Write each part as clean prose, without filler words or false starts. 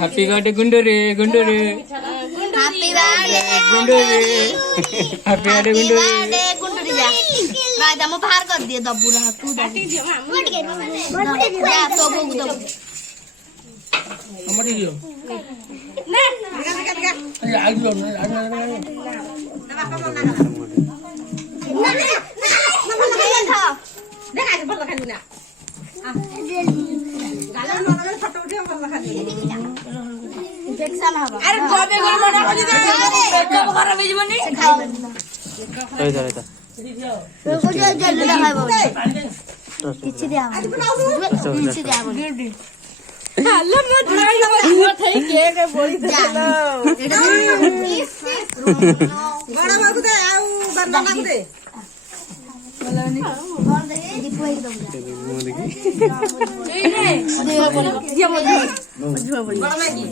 happy birthday गुंडोरे गुंडोरे happy birthday गुंडोरे हैप्पी बर्थडे गुंडोरे गुंडोरे जा राजा मो बाहर कर दिए दब्बूरा तू काटी दियो जा तो बबू दब्बू हमरे दियो ना अरे आग लो ना देखा बोल खाली ना गाला नगर फोटो उठियो बोल खाली इन्फेक्शन हबा अरे गबे गरे मना खली दे पेट खराब हो जीवनी खाइबन सही सही था को जे जल्दी खाइबो किछि दिया किछि दिया हालो न ठाई न थई के बोली देलो बड़ा बाबू दे आउ बरना बाबू दे बोलनी बोल दे दीपू एकदम नहीं नहीं दिया मत बड़ा मागी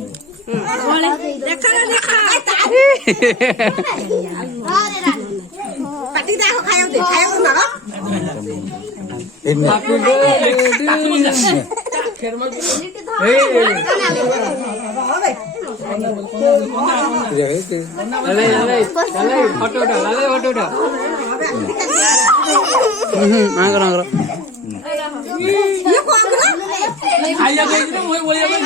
बोले देखा ना देखा अरे रा पाटी दे खायो दे खायो ना हैप्पी बर्थडे खेर मत ए अले फोटो उठा लाले फोटो उठा मांगरो मांगरो ये को आगरा खाइया गई ना मोय बोलिया गई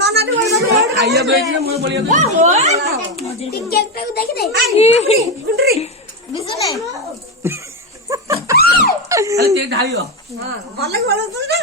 नोना दे खाइया गई ना मोय बोलिया गई टिकट पे देख दे गुंडरी बिसने अरे ते ढालियो हां भले बोल तू ना